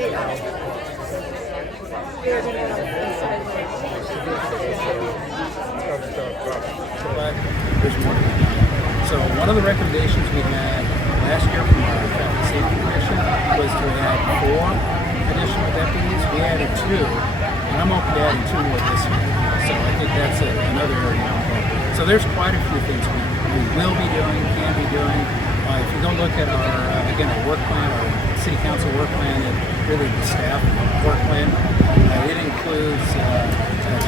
There's more. So one of the recommendations we had last year from our Traffic Safety Commission was to add 4 additional deputies. We added 2, and I'm open to adding 2 more this year. So I think that's another area now. So there's quite a few things we will be doing, can be doing. If you go look at our, again, our work plan, our city council work plan, and really the staff work plan, it includes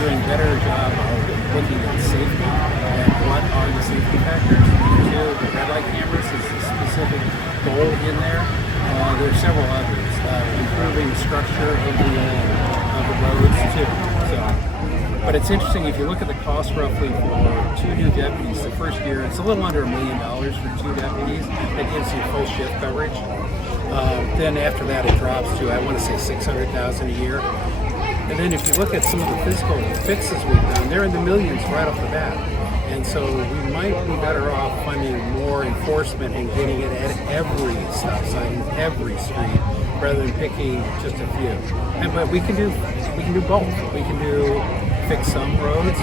doing a better job of looking at safety and what are the safety factors. The red light cameras is a specific goal in there. There are several others. Improving the structure of the roads too. So, but it's interesting, if you look at the cost roughly for 2 new deputies the first year, it's a little under $1 million for 2 deputies. That gives you full shift coverage. Then after that it drops to, I want to say, $600,000 a year. And then if you look at some of the physical fixes we've done, they're in the millions right off the bat. And so we might be better off funding more enforcement and getting it at every stop sign, every street, rather than picking just a few. But we can do both. We can fix some roads,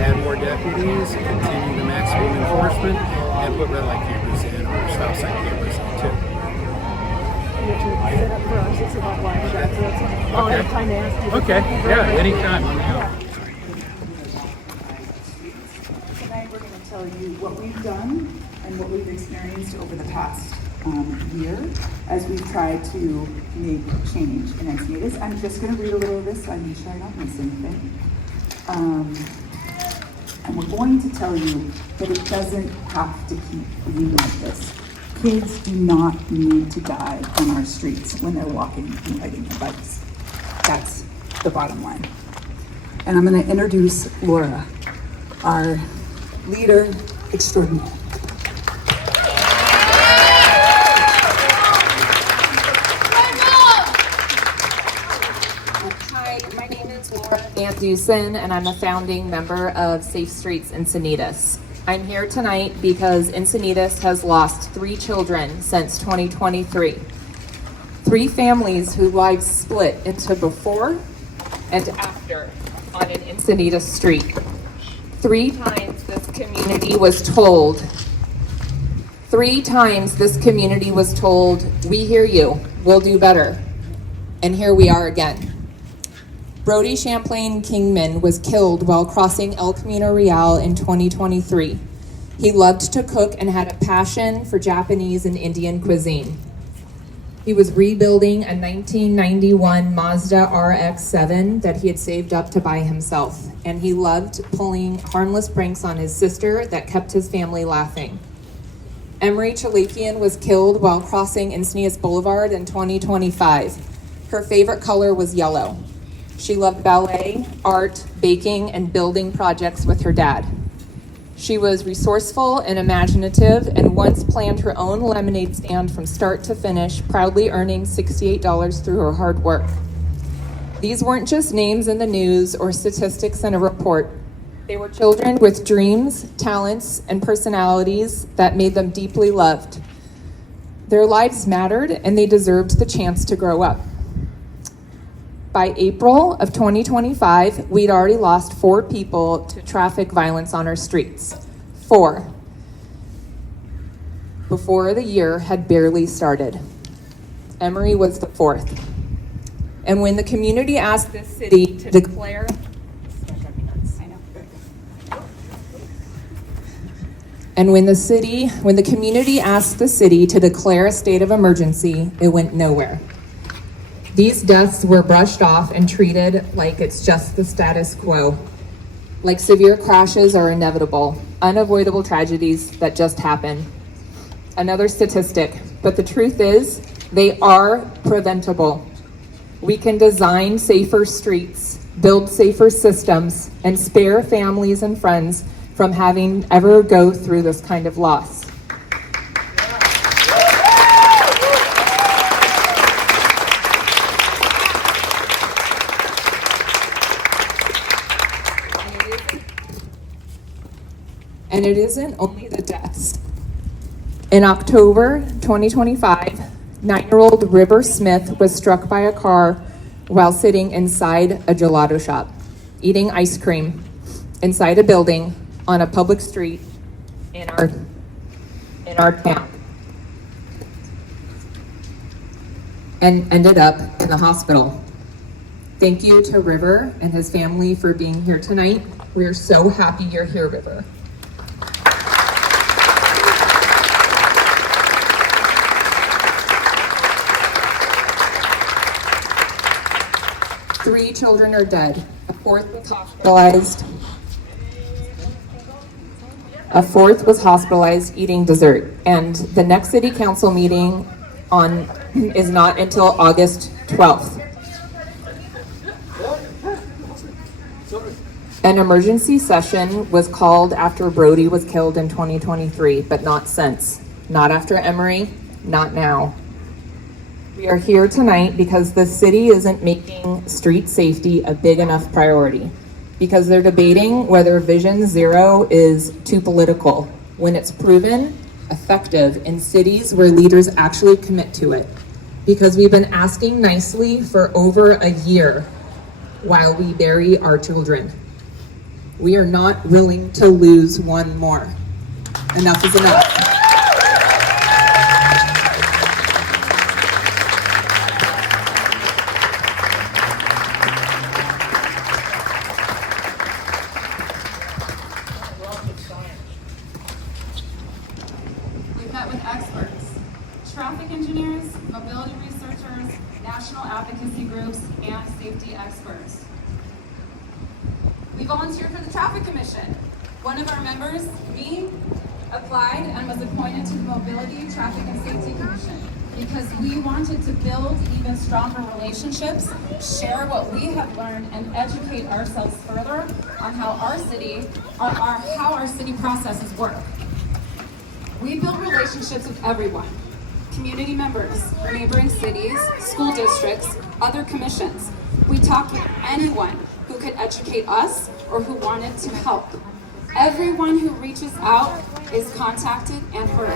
add more deputies, continue the maximum enforcement, and put red light cameras in or stop sign cameras in too. Set up for us. It's about live shots. So that's all I have time to ask you. Okay. Yeah, anytime. Let me know. Tonight we're going to tell you what we've done and what we've experienced over the past year as we've tried to make change in Encinitas. I'm just going to read a little of this so I make sure I don't miss anything. And we're going to tell you that it doesn't have to keep being like this. Kids do not need to die on our streets when they're walking and riding their bikes. That's the bottom line. And I'm going to introduce Laura, our leader extraordinaire. Hi, my name is Laura Van and I'm a founding member of Safe Streets Encinitas. I'm here tonight because Encinitas has lost 3 children since 2023. 3 families whose lives split into before and after on an Encinitas street. 3 times this community was told, we hear you, we'll do better. And here we are again. Brody Champlain Kingman was killed while crossing El Camino Real in 2023. He loved to cook and had a passion for Japanese and Indian cuisine. He was rebuilding a 1991 Mazda RX-7 that he had saved up to buy himself, and he loved pulling harmless pranks on his sister that kept his family laughing. Emery Chalakian was killed while crossing Encinitas Boulevard in 2025. Her favorite color was yellow. She loved ballet, art, baking, and building projects with her dad. She was resourceful and imaginative and once planned her own lemonade stand from start to finish, proudly earning $68 through her hard work. These weren't just names in the news or statistics in a report. They were children with dreams, talents, and personalities that made them deeply loved. Their lives mattered and they deserved the chance to grow up. By April of 2025, we'd already lost 4 people to traffic violence on our streets. 4. Before the year had barely started. Emery was the 4th. And when the community asked this city to declare, when the community asked the city to declare a state of emergency, it went nowhere. These deaths were brushed off and treated like it's just the status quo. Like severe crashes are inevitable, unavoidable tragedies that just happen. Another statistic, but the truth is, they are preventable. We can design safer streets, build safer systems, and spare families and friends from having ever go through this kind of loss. And it isn't only the deaths. In October 2025, 9-year-old River Smith was struck by a car while sitting inside a gelato shop, eating ice cream inside a building on a public street in our town, and ended up in the hospital. Thank you to River and his family for being here tonight. We are so happy you're here, River. Three children are dead. A fourth was hospitalized eating dessert. And the next city council meeting is not until August 12th. An emergency session was called after Brody was killed in 2023, but not since. Not after Emery, not now. We are here tonight because the city isn't making street safety a big enough priority, because they're debating whether Vision Zero is too political when it's proven effective in cities where leaders actually commit to it. Because we've been asking nicely for over a year while we bury our children. We are not willing to lose one more. Enough is enough. We've met with experts, traffic engineers, mobility researchers, national advocacy groups, and safety experts. We volunteered for the Traffic Commission. One of our members, me, applied and was appointed to the Mobility, Traffic, and Safety Commission because we wanted to build even stronger relationships, share what we have learned, and educate ourselves further on how our city processes work. We build relationships with everyone: community members, neighboring cities, school districts, other commissions. We talked with anyone who could educate us or who wanted to help. Everyone who reaches out is contacted and heard.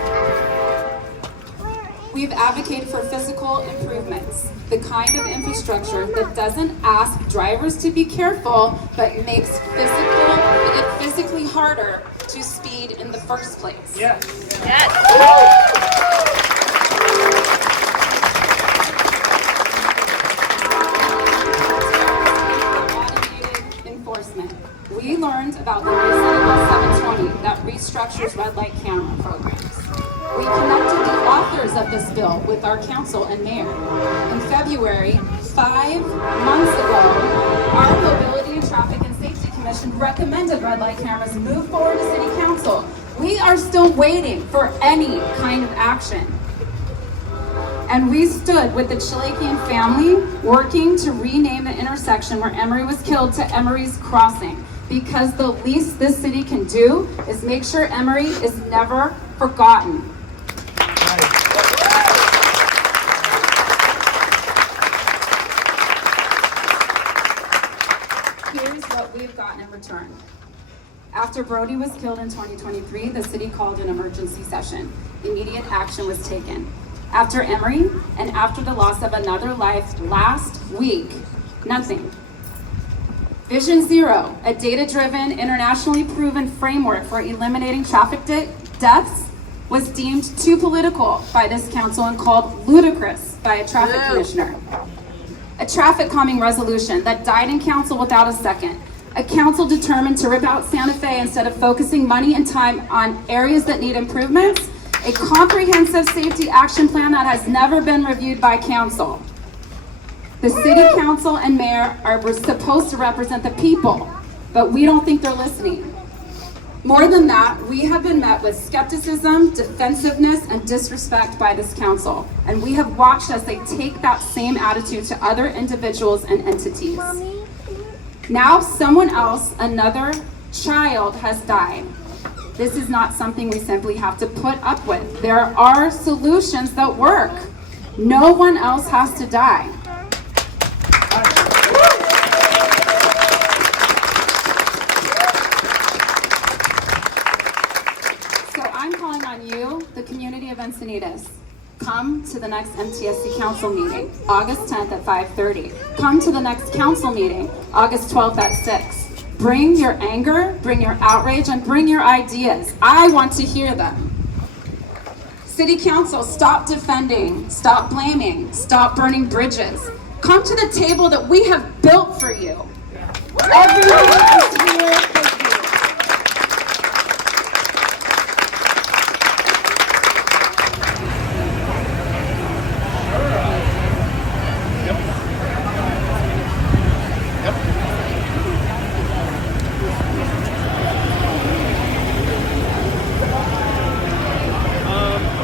We've advocated for physical improvements, the kind of infrastructure that doesn't ask drivers to be careful, but makes it physically harder to speed in the first place. Yes. Automated enforcement. We learned about the new Senate Bill 720 that restructures red light camera programs. We connected the authors of this bill with our council and mayor. In February, 5 months ago, our Mobility and Traffic and Safety Commission recommended red light cameras move forward to City Council. We are still waiting for any kind of action. And we stood with the Chilakian family working to rename the intersection where Emery was killed to Emery's Crossing, because the least this city can do is make sure Emery is never forgotten. Here's what we've gotten in return. After Brody was killed in 2023, the city called an emergency session. Immediate action was taken. After Emery, and after the loss of another life last week, nothing. Vision Zero, a data-driven, internationally proven framework for eliminating traffic deaths, was deemed too political by this council and called ludicrous by a traffic commissioner. A traffic calming resolution that died in council without a second. A council determined to rip out Santa Fe instead of focusing money and time on areas that need improvements. A comprehensive safety action plan that has never been reviewed by council. The city council and mayor are supposed to represent the people, but we don't think they're listening. More than that, we have been met with skepticism, defensiveness, and disrespect by this council. And we have watched as they take that same attitude to other individuals and entities. Now someone else, another child, has died. This is not something we simply have to put up with. There are solutions that work. No one else has to die. So I'm calling on you, the community of Encinitas, come to the next MTSC council meeting, August 10th at 5:30. Come to the next council meeting, August 12th at 6. Bring your anger, bring your outrage, and bring your ideas. I want to hear them. City Council, stop defending, stop blaming, stop burning bridges. Come to the table that we have built for you. Everyone is here for you.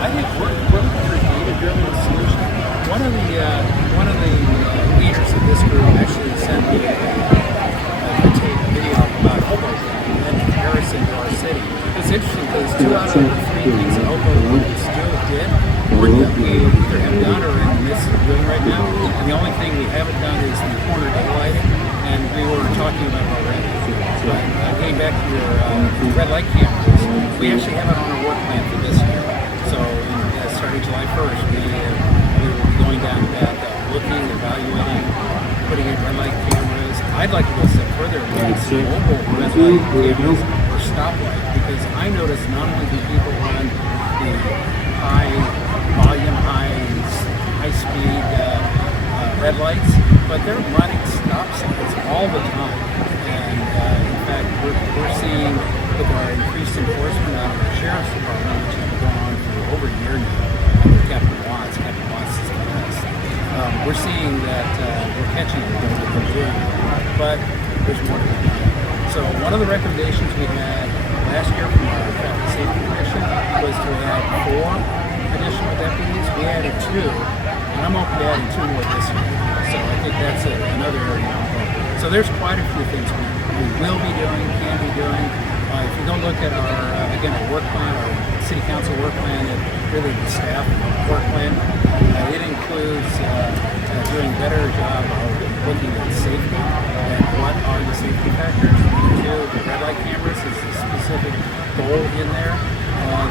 I think we're looking for a data-driven solution. One of the leaders of this group actually sent me a tape video about Hoboken and in comparison to our city. It's interesting because 2 out of the 3 things that Hoboken still did we either have done or in the midst of doing right now. And the only thing we haven't done is the corner daylighting, and we were talking about it already. But getting back to your red light cameras, we actually have it on our work plan for this year. So starting July 1st, we will be going down that, looking, evaluating, putting in red light cameras. I'd like to go a step further and maybe some mobile red light cameras or stoplight, because I notice not only do people run the high volume, high speed red lights, but they're running stop signs all the time. And in fact, we're seeing with our increased enforcement out of the sheriff's department, which has been going on for over a year now, under Captain Watts is the best. We're seeing that we're catching them what they're doing, but there's more to be done. So one of the recommendations we had last year from our Traffic Safety Commission was to add 4 additional deputies. We added 2, and I'm open to adding 2 more this year. So I think that's another area. So there's quite a few things we will be doing, can be doing. If you go look at our, again, our work plan, our city council work plan, and really the staff work plan, it includes doing a better job of looking at safety and what are the safety factors. The red light cameras is a specific goal in there.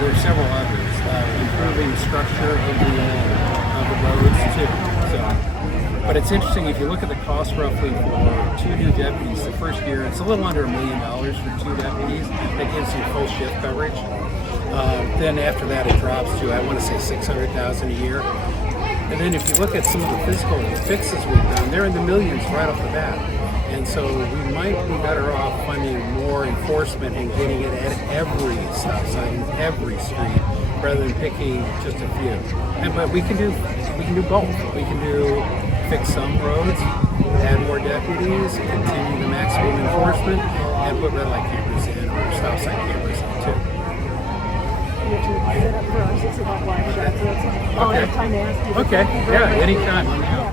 There are several others. Improving the structure of the roads too. But it's interesting, if you look at the cost roughly for 2 new deputies, the first year it's a little under $1 million for 2 deputies. That gives you full shift coverage. Then after that it drops to, I want to say, $600,000 a year. And then if you look at some of the physical fixes we've done, they're in the millions right off the bat. And so we might be better off funding more enforcement and getting it at every stop sign, every street, rather than picking just a few. But we can do both. We can fix some roads, add more deputies, continue the maximum enforcement, and put red light cameras in or stop sign cameras in too. Set up for us. It's about live shots. I'll have time to ask you. Okay. Yeah. Anytime. Let me know.